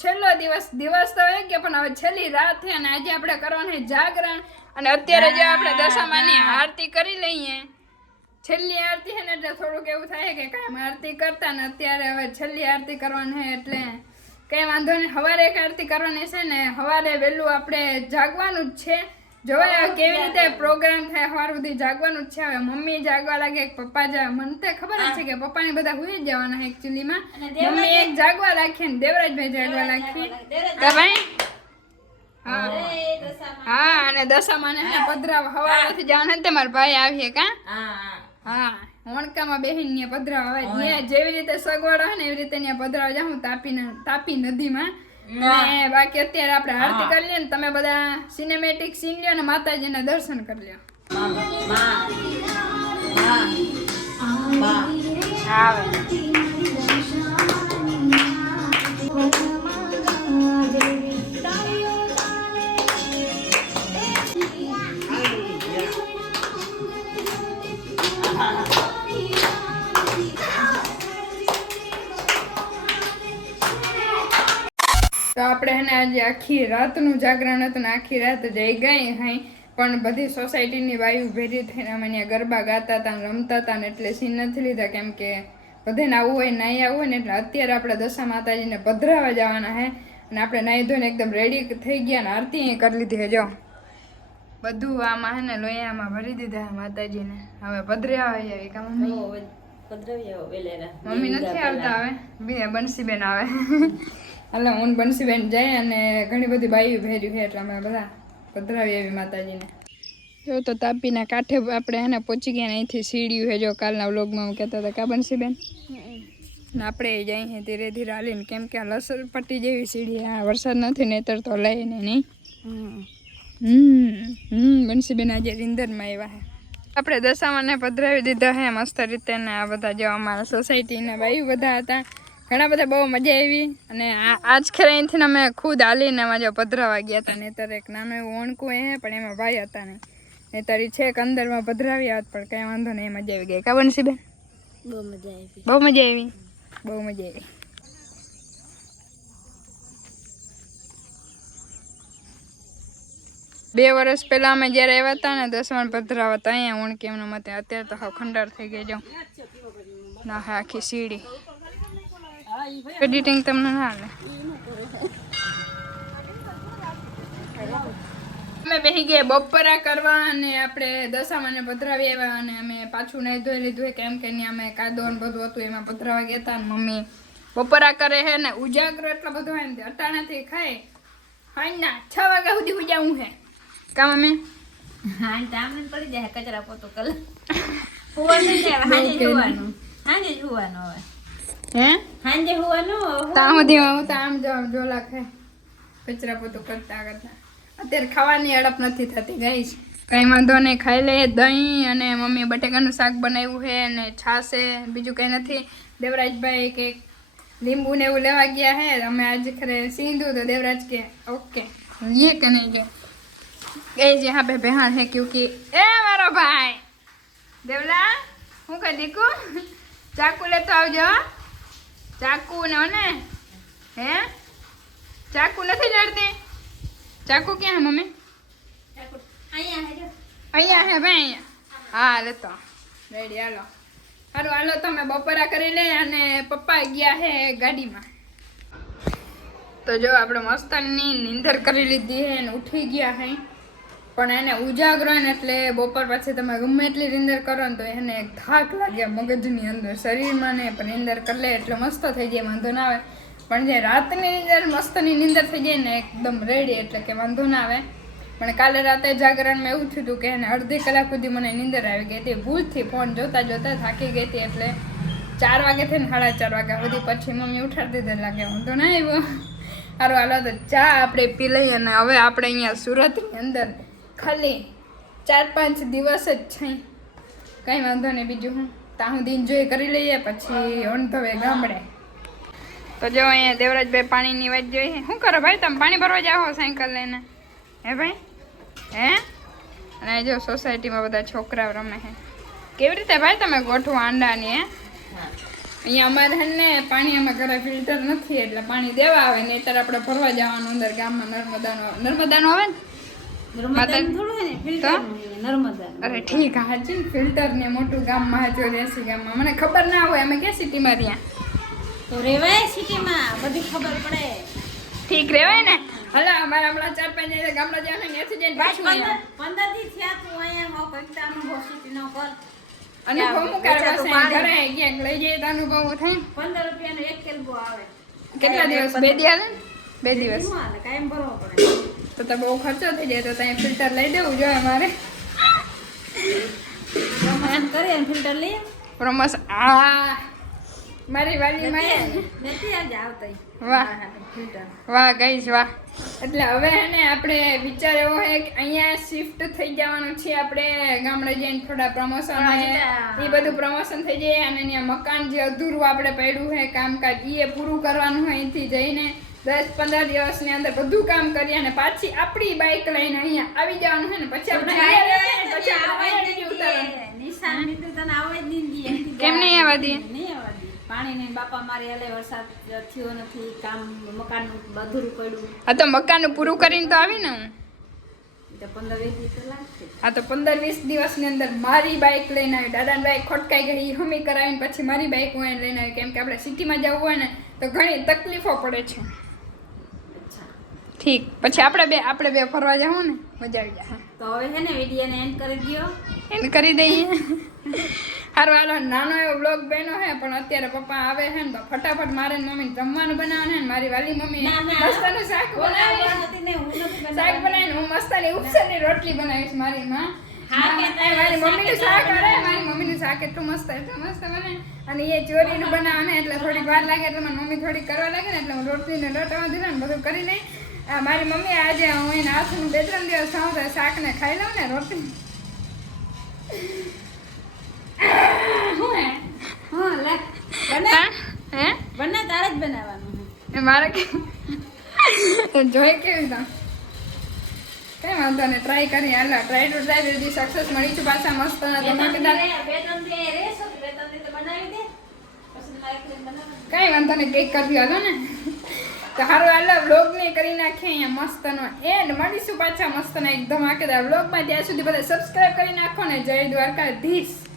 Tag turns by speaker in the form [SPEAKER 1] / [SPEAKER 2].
[SPEAKER 1] છેલ્લો દિવસ દિવસ તો એક કે પણ હવે છેલ્લી રાત છે અને આજે આપણે કરવાનું છે જાગરણ. અને અત્યારે જો આપણે દશામાની આરતી કરી લઈએ. છેલ્લી આરતી છે ને એટલે થોડુંક એવું થાય કે કાંઈ આરતી કરતા ને અત્યારે હવે છેલ્લી આરતી કરવાની છે એટલે કંઈ વાંધો નહીં. સવારે એક આરતી કરવાની છે ને સવારે વહેલું આપણે જાગવાનું જ છે. જોવાય કેવી રીતે પ્રોગ્રામ થાય સવાર સુધી જાગવાનું જ છે. હવે મમ્મી જાગવા લાગે પપ્પા જા મને તો ખબર જ છે કે પપ્પા ને બધા હુઈ જ જવાના એકચ્યુઅલીમાં મમ્મી એક જાગવા રાખીએ ને દેવરાજભાઈ જાગવા રાખીએ તો ભાઈ? હા. હા અને દશામાને પધરા પધરાવા હવારથી જવાના તે મારા ભાઈ આવીએ કા? હા વણકામાં બેહીન ને પધરાવા. આવે જેવી રીતે સગવડ હોય ને એવી રીતે પધરાવા જાઉં તાપી તાપી નદીમાં. ને બાકી અત્યારે આપણે આરતી કરી લઈએ ને તમે બધા સિનેમેટિક સીન લ્યો ને માતાજીના દર્શન કરી લ્યો. આવે. તો આપણે હે ને આજે આખી રાતનું જાગરણ હતું ને આખી રાત જઈ ગઈ હાઈ. પણ બધી સોસાયટીની વાયુ ભેરી થઈને અમે ત્યાં ગરબા ગાતા હતા રમતા હતા ને એટલે સીન નથી લીધા. કેમ કે બધાને આવવું હોય નાઈ આવવું હોય ને એટલે અત્યારે આપણે દશા માતાજીને પધરાવા જવાના હે. અને આપણે નાહી ધોઈને એકદમ રેડી થઈ ગયા ને આરતી કરી લીધી હે જો. બધું આમાં હે ને લોહીયામાં ભરી દીધા માતાજીને. હવે પધરાવા આવી કામ મમ્મી? મમ્મી નથી આવતા હવે? બે બંસીબેન આવે. એટલે હું બંસીબેન જાય અને ઘણી બધી બાઈઓ ભેર્યું છે એટલે અમે બધા પધરાવી એવી માતાજીને. જો તો તાપીના કાંઠે આપણે એને પહોંચી ગયા અહીંથી સીડ્યું છે જો કાલના વ્લોગમાં કહેતા હતા, કા બંસીબેન? ને આપણે જઈએ છીએ ધીરે ધીરે હાલીને, કેમ કે આ લસર પટ્ટી જેવી સીડી આ વરસાદ નથી નેતર તો લઈને નહીં. હમ હમ, બંસીબેન આજે રીંદરમાં આવ્યા છે. આપણે દશામાને પધરાવી દીધા હે મસ્ત રીતે ને આ બધા જો અમારા સોસાયટીના ભાઈ બધા હતા. ઘણા બધા બહુ મજા આવી અને આ- આજ ખેર અહીંથી અમે ખુદ હાલીને અમારે પધરાવા ગયા હતા. નહીતર એક નાનું એવું ઓણકું એ પણ એમાં ભાઈ હતા ને. નહીતર છેક અંદરમાં પધરાવી આવત પણ કંઈ વાંધો નહીં મજા આવી ગઈ. કાબન બેન
[SPEAKER 2] બહુ મજા આવી.
[SPEAKER 1] બહુ મજા આવી. બહુ મજા આવી. બે વર્ષ પહેલાં અમે જ્યારે આવ્યા હતા ને દસમાન પધરાવા હતા અહીંયા ઉણકી એમના મતે અત્યારે તો હાવ ખંડાર થઈ ગઈ જાઉં ના હા આખી સીડી. એડિટિંગ તમને ના આવે. અમે બેસી ગયા બપોરા કરવા અને આપણે દશામાને પધરાવી આવ્યા અને અમે પાછું નહીં ધોઈ લીધું કેમ કે અમે કાદો ને બધું હતું એમાં પધરાવા ગયા હતા અને મમ્મી બપોરા કરે છે ને ઉજાગરો એટલો બધો હોય ને અટાણાથી ખાય. હાઈના છ વાગ્યા સુધી ઉજાવું છે કા મમ્મી?
[SPEAKER 2] હા ટાઈમ પડી જાય કચરા પોતો કલર હુવાનું છે હાંજે હુવાનું હાંજે જ હુવાનું હવે.
[SPEAKER 1] હે?
[SPEAKER 2] હાંજે હુવાનું?
[SPEAKER 1] તામ સુધી હું તો આમ જો જોલા ખાય કચરા પોતું કરતા કરતા. અત્યારે ખાવાની અડપ નથી થતી ગઈશ કઈ વાંધો નહીં ખાઈ લે દહીં અને મમ્મી બટેકાનું શાક બનાવ્યું છે અને છાશ છે બીજું કંઈ નથી. દેવરાજભાઈ કે લીંબુ ને એવું લેવા ગયા હે અમે આજે ખરે સીધું તો દેવરાજ કે ઓકે. લે કે નહીં કે? ગઈ જે હા બે બેહાણ હે ક્योंकि એ મારો ભાઈ. દેવલા હું કહી દીકુ ચાકુ લેતો આવજો હો. ચાકુ ને હે? ચાકુ નથી જડતી? ચાકુ ક્યાં હે, મમ્મી?
[SPEAKER 2] અહીંયા
[SPEAKER 1] હે ભાઈ, અહીંયા. હા લેતો રેડી, હાલો. સારું હાલો, તમે બપોરા કરી લે અને પપ્પા ગયા હે ગાડીમાં. તો જો, આપણે મસ્તાનની નીંદર કરી લીધી હે અને ઉઠી ગયા હે. પણ એને ઉજાગરો ને એટલે બપોર પછી તમે ગમે એટલી નિંદર કરો ને તો એને એક થાક લાગે મગજની અંદર, શરીરમાં ને પણ નીંદર કરી લે એટલે મસ્ત થઈ જાય, વાંધો ના આવે. પણ જે રાતની નીંદર, મસ્તની નીંદર થઈ જાય ને એકદમ રેડી એટલે કે વાંધો ના આવે. પણ કાલે રાતે જાગરણમાં એવું થયું હતું કે એને અડધી કલાક સુધી મને નીંદર આવી ગઈ હતી, ભૂલથી ફોન જોતા જોતા થાકી ગઈ હતી એટલે ચાર વાગે થઈને સાડા ચાર વાગ્યા સુધી પછી મમ્મી ઉઠાડી દીધા લાગે, વાંધો ના આવ્યો. સારું હાલો તો ચા આપણે પી લઈએ અને હવે આપણે અહીંયા સુરતની અંદર ખાલી ચાર પાંચ દિવસ જ છે. કંઈ વાંધો નહીં બીજું હું. ત્યાં સુધી એન્જોય કરી લઈએ, પછી ઓન તો ગામડે. તો જો અહીંયા દેવરાજભાઈ પાણીની વાત જોઈએ. શું કરો ભાઈ તમે? પાણી ભરવા જાઓ સાયકલ લઈને. હે ભાઈ? હે? અને જો સોસાયટીમાં બધા છોકરાઓ રમે છે. કેવી રીતે ભાઈ તમે ગોઠવો આંડાની, હે? અહીંયા અમારે હે ને પાણી અમે ઘરે ફિલ્ટર નથી એટલે પાણી દેવા આવે ને અત્યારે આપણે ભરવા જવાનું અંદર ગામમાં નર્મદાનો નર્મદાનો આવે ને? અરે ઠીક હા ફિલ્ટર ને મોટું ગામમાં હાજો રેસી ગામમાં મને ખબર ના હોય અમે ક્યાં સિટીમાં રહ્યા?
[SPEAKER 2] તો રેવાય સિટીમાં બધી ખબર પડે.
[SPEAKER 1] ઠીક રેવાય ને? હલા અમારે હમણાં ચાર પાંચ દિવસે ગામડા જવાનું ને ત્યાંથી જઈને પાછું
[SPEAKER 2] પંદર
[SPEAKER 1] અહીંયા.
[SPEAKER 2] થયા તું અહીંયા હો કંઈક અનુભવ સિટીનો કર.
[SPEAKER 1] અને
[SPEAKER 2] ત્યાં
[SPEAKER 1] બહુ મુકાર
[SPEAKER 2] વેચાતું
[SPEAKER 1] પાસે
[SPEAKER 2] પાણી.
[SPEAKER 1] ઘરે ક્યાંક લઈ જઈએ તો અનુભવ થાય.
[SPEAKER 2] પંદર રૂપિયાનો એક કેલ્બો આવે.
[SPEAKER 1] કેટલા દિવસ? બે દી બે દિવસ.
[SPEAKER 2] કાયમ ભરવો પડે.
[SPEAKER 1] તો તો બહુ ખર્ચો થઈ જાય તો ત્યાં ફિલ્ટર લઈ દેવું જોઈએ મારે
[SPEAKER 2] પ્રમોશન કરીએ ફિલ્ટર લઈએ.
[SPEAKER 1] પ્રમોસ આ મારી વાલી માં
[SPEAKER 2] નથી આજે આવતા
[SPEAKER 1] વાહ. વાહ ગઈશ વાહ. એટલે હવે ને આપણે વિચાર એવો છે કે અહીંયા શિફ્ટ થઈ જવાનું છે આપણે ગામડે જઈને થોડા પ્રમોશન
[SPEAKER 2] પ્રમોશન.
[SPEAKER 1] એ બધું પ્રમોશન થઈ જાય અને અહીંયા મકાન જે અધૂરું આપણે પડ્યું છે કામકાજ એ પૂરું કરવાનું હોય અહીંથી જઈને. દસ પંદર દિવસની અંદર બધું કામ કરીએ અને પાછી આપણી બાઇક લઈને અહીંયા આવી જવાનું છે ને પછી આપણે પછી.
[SPEAKER 2] નિશાન તને આવવા જ નહીં
[SPEAKER 1] કેમ નહીં આવવા દે?
[SPEAKER 2] નહીં આવવા દે. પાણીની બાપા મારી હાલે વરસાદ થયો નથી કામ મકાન અધૂરું પડ્યું.
[SPEAKER 1] આ તો મકાન પૂરું કરીને તો આવી ને હું.
[SPEAKER 2] તો પંદર વીસ
[SPEAKER 1] દિવસની અંદર મારી બાઇક લઈને આવી. દાદાની બાઇક ખોટકાઈ ગઈ એ હમી કરાવીને પછી મારી બાઇક હું લઈને આવી. કેમ કે આપણે સિટીમાં જવું હોય ને તો ઘણી તકલીફો પડે છે. ઠીક. પછી આપણે બે આપણે બે ફરવા જવું ને મજા આવી જાય
[SPEAKER 2] તો હવે છે ને વિડીયોને એન્ડ કરી દો
[SPEAKER 1] એન્ડ કરી દઈએ. હારો હાલો નાનો એવો બ્લોગ બન્યો હે પણ અત્યારે પપ્પા આવે છે ને તો ફટાફટ મારે મમ્મી જમવાનું બનાવવાનું હે ને મારી વાલી મમ્મી. મસ્તાનું શાક બનાવી શાક. બનાવીને હું મસ્તાની ઉપસરની રોટલી બનાવીશ મારી માં. મારી મમ્મીનું શાક અરે મારી મમ્મીનું શાક એટલું મસ્ત એટલું મસ્ત બને. અને એ ચોરીનું બનાવે એટલે થોડીક વાર લાગે એટલે મારી મમ્મી થોડીક કરવા લાગે ને એટલે હું રોટલીને લોટામાં દીધા ને બધું કરી લઈ. આ મારી મમ્મી આજે હું એના હાથનું બે ત્રણ દિવસ ખાઉં તો શાકને ખાઈ લઉં ને
[SPEAKER 2] લે. બને?
[SPEAKER 1] હે?
[SPEAKER 2] બને તારે જ બનાવવાનું
[SPEAKER 1] એ મારે જોઈ કેવી તો કઈ વાંધો નહીં ટ્રાય કરી હાલો. ટ્રાય ટુ ટ્રાય બધી સક્સેસ મળી છું પાછા મસ્ત. કઈ વાંધો નહીં કેક કરવી હાલો ને. તો આ હાલો વ્લોગ ને કરી નાખીએ અહીંયા મસ્તનો એન્ડ મળીશું પાછા મસ્તના એકદમ આકેદાર વ્લોગમાં ત્યાં સુધી બધા સબસ્ક્રાઈબ કરી નાખો ને જય દ્વારકાધીશ.